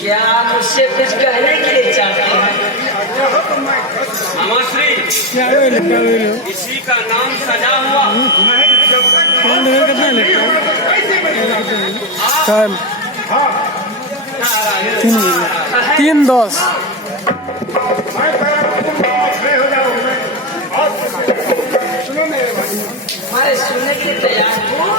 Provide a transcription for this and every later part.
क्या मुझसे कुछ कहने के लिए चाहते हैं? मामाश्री, इसी का नाम सजा हुआ। तीन 10 हमारे सुनने के लिए तैयार हो।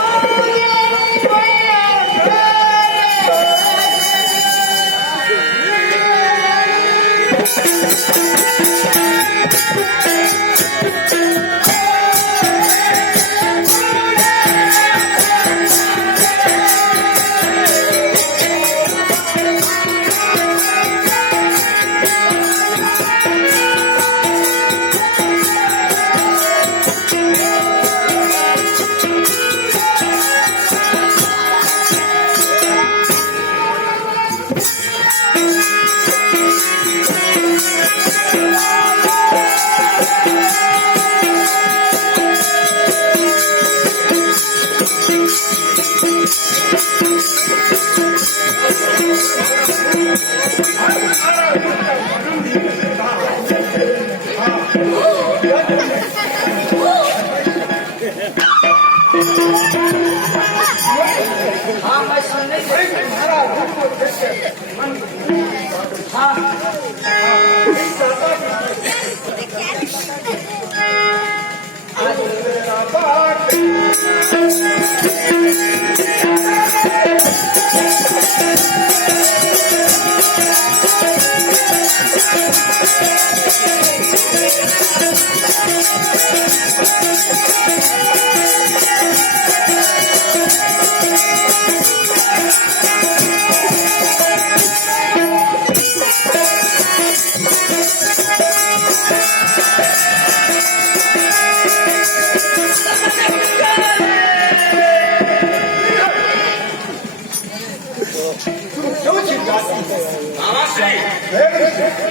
हाँ, मैं सुनने के लिए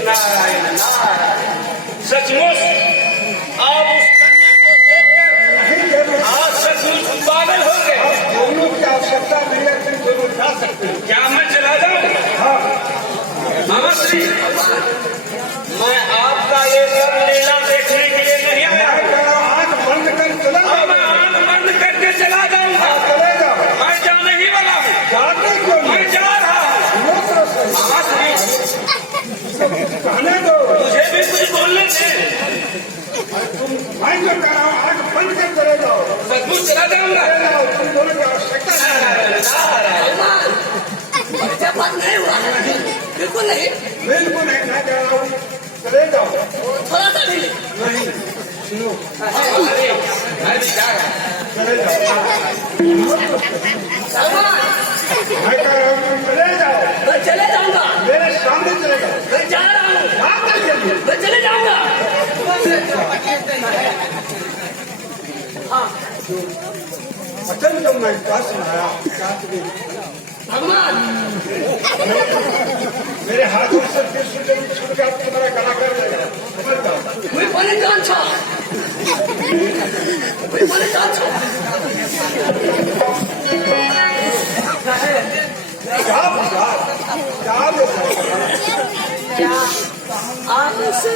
नारायण नारायण, सचमुच आप उस कन्या को देखकर आज सचमुच पागल हो गए। दोनों की आवश्यकता नहीं है, तुम दोनों जा सकते हो। क्या मैं चला जाऊं? मामाश्री, मैं आपका ये सब लीला देखने के लिए नहीं आया। आंख बंद कर चला जाओ। मैं आंख बंद करके चला जाऊंगा। चले जाओ। मैं जाने ही वाला हूँ। जाते क्यों नहीं? मैं जा रहा हूँ। मामाश्री, कहने दो। मुझे भी कुछ बोलने दे। मैं जो कह रहा हूँ, आंख बंद कर चले जाओ। सचमुच चला जाऊंगा। चले जाओ, तुम दोनों की आवश्यकता नहीं है। बात नहीं हुआ, बिल्कुल नहीं। बिल्कुल नहीं, मैं कह रहा हूँ चले जाओ। थोड़ा सा भी नहीं, सुनो, मैं भी जा रहा हूँ। चले जाओ। सलमान, मैं कह रहा हूँ तुम चले जाओ। मैं चले जाऊंगा। मेरे सामने चले जाओ। मैं जा रहा हूँ। जाकर चलिए। मैं चले जाऊंगा। हाँ, वचन जो मैं कहा सुनाया, भगवान, मेरे हाथों से विश्व जब छूट गया तो तुम्हारा गला कर देगा। समझ जाओ। मैं बने जान छा, मैं बने जान छा। क्या आप मुझसे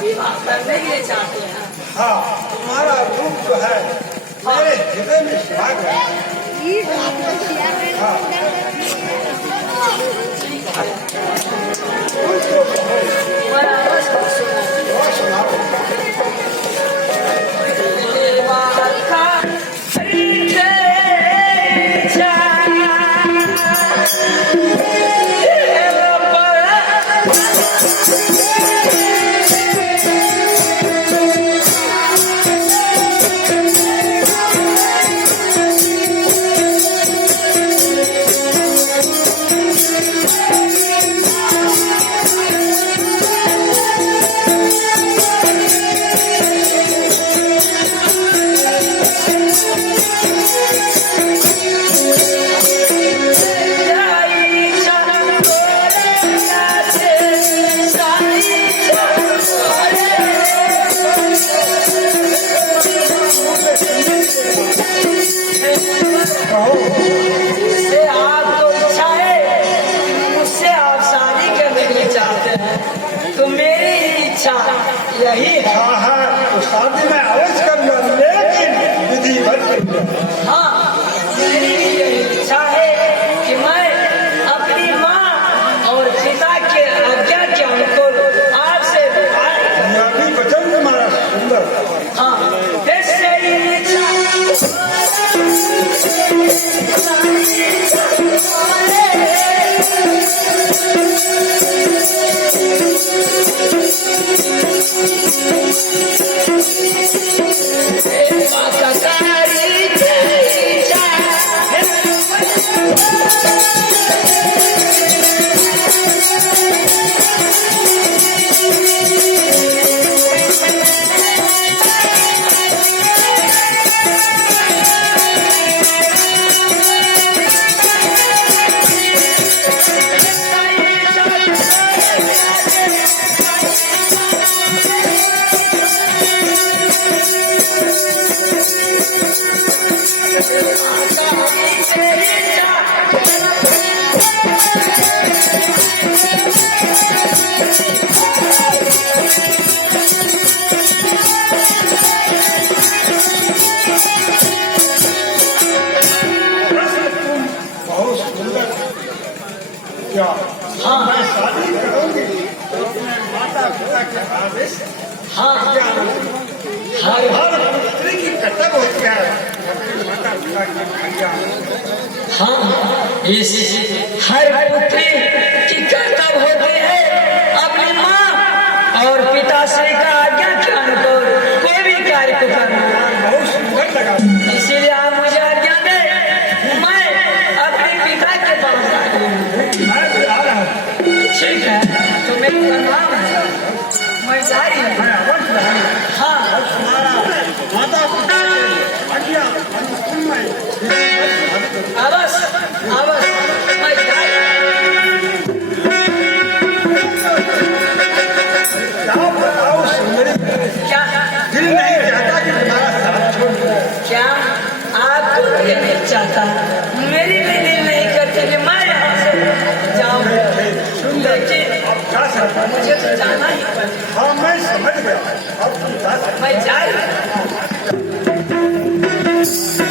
विवाह करने के लिए चाहते हैं? हाँ, तुम्हारा रूप जो है मेरे हृदय में सुहाग है। मैं आवाज को सुना। इच्छा यही है। हाँ हाँ, तो शादी में अवश्य करूँगा, लेकिन विधिवत। हाँ, मेरी भी यही इच्छा है कि मैं अपनी माँ और पिता के आज्ञा के अनुकूल आपसे यह भी वचन तुम्हारा सुंदर। हाँ, इससे ही इच्छा बहुत सुंदर। क्या? हाँ। मैं शादी करूंगी तो अपने माता पिता के आदेश से। हाँ, हर हर पुत्री की कर्तव्य होती है अपने माता पिता की आज्ञा। हाँ, इस हर पुत्री की कर्तव्य होते हैं अपनी माँ और पिताश्री का आज्ञा के अनुकूल कोई भी कार्य को करना। बहुत सुंदर लगा। इसीलिए आप मुझे आज्ञा दें, मैं अपने पिता के पास आ जाऊँ। मैं बुला रहा हूँ। ठीक है, तो मेरा प्रणाम है, मैं जा रही हूँ। मैं अवश्य रहूंगा। हाँ, तुम्हारा माता पिता की आज्ञा अनुकूल में अवश्य अवश्य मैं जा रही हूँ। क्या बताओ सुंदरी, क्या दिल नहीं चाहता कि तुम्हारा साथ छोड़ दूं। क्या आपको दिल नहीं चाहता, मेरी भी दिल नहीं करती कि मैं यहाँ से जाऊँ, लेकिन क्या सकता? मुझे तो जाना ही पड़ेगा। हाँ, मैं समझ गया। अब तुम जा सकते। मैं जा रही हूँ।